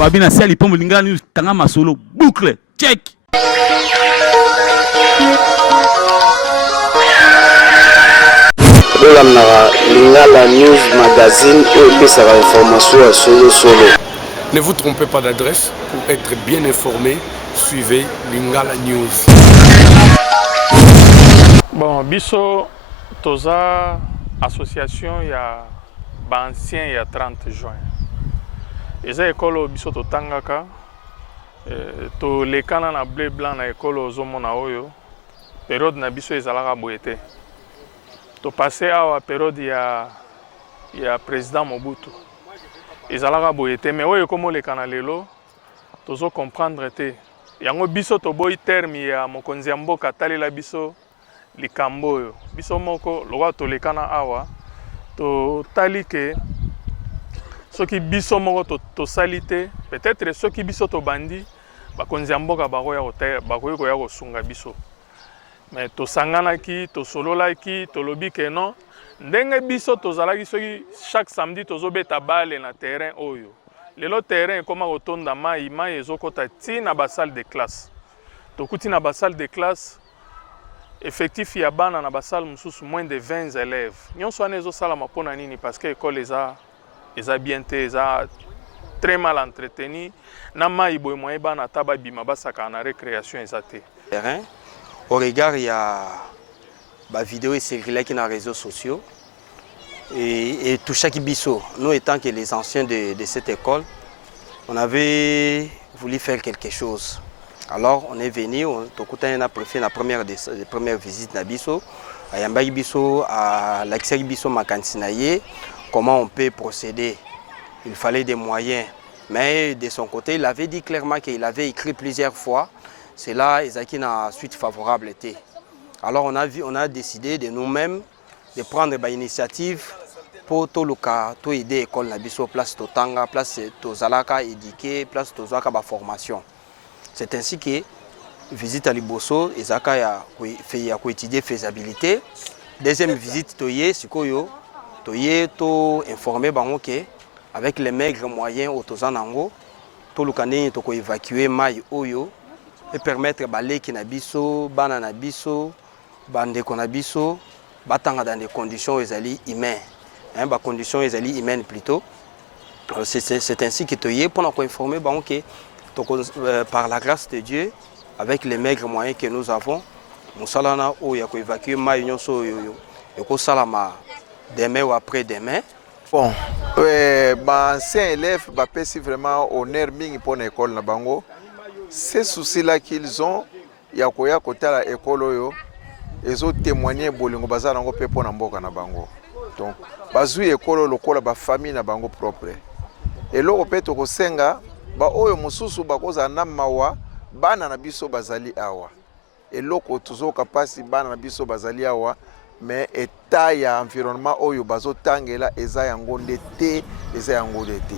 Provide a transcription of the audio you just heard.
Babina Sali Pombo Lingala News Tanga Masolo boucle check. Lingala News Magazine et sa information à solo. Ne vous trompez pas d'adresse pour être bien informé. Suivez Lingala News. Bon, biso toza association ya ancien ya 30 juin. Eza ekolo biso totangaka to lekana na blé blanc na ekolo ozomona oyo période na biso ezalaka boyete. To passé awa période ya président Mobutu. Ezalaka boyete mais oyo komo lekana lelo tozo comprendre te. Yango biso to boy terme ya mokonzi ya mboka talela biso likambo oyo. Biso moko loka to lekana awa to talike soki biso moko to salite peut-être soki biso to bandi bakonzi ya mboka bakoya kosunga biso. Mais to sanganaki, to sololaki, to lobi ke non. Ndenge biso to zalaki soki chaque samedi tozo beta bale na terrain oyo. Lelo terrain koma kotonda mai ezokota ti na ba salle de classe. To kuti na ba salle de classe effectif ya bana na ba salle mususu moins de 20 élèves. Nyonso ane ezo sala mapona nini parce que école eza bien te, eza très mal entretenu. Na mai boy moyen bana taba bima basaka na récréation ezate. Terrain au regard il y a des vidéos et circulées qui dans les réseaux sociaux et tout chaque biso, nous étant que les anciens de cette école, on avait voulu faire quelque chose. Alors on est venu, on a préféré la première visite à biso, à Yambagi biso, à l'accès biso Makansinaye, comment on peut procéder. Il fallait des moyens, mais de son côté, il avait dit clairement qu'il avait écrit plusieurs fois. C'est là Isaki n'a suite favorable été. Alors on a décidé de nous-mêmes de prendre l'initiative pour tout le cas, tout aider l'école Nabiso, place Totanga, place Tozalaka éduquer, place Tozalaka ba formation. C'est ainsi que visite à Liboso, Isaka a étudié faisabilité. Deuxième visite Toye, Sikoyo, Toye to informé bangoke avec les maigres moyens au Tozanango, tout le canet to évacuer Mai Oyo. Et permettre balé qui nabiso, bana nabiso, bande konabiso, batanga dans des conditions humaines, hein, bah conditions humaines plutôt. C'est ainsi que tu es pour nous informer que par la grâce de Dieu, avec les maigres moyens que nous avons, nous salana o ya ko évacuer ma union so yo et ko salama demain ou après demain. Bon, anciens élèves bah pèse vraiment honneur mingi pour l'école na bango. Ces soucis-là qu'ils ont, il y a quoi côté la école oyo, ils ont témoigné bolingo bazar nango pe pona mboka na bango. Donc, bazui école lokola ba famille na bango propre. Et loko pe to kosenga ba oyo mususu bakoza na mawa bana na biso bazali awa. Et loko tuzo kapasi bana na biso bazali awa, mais état ya environnement oyo bazo tangela eza yango ndete, eza yango ndete.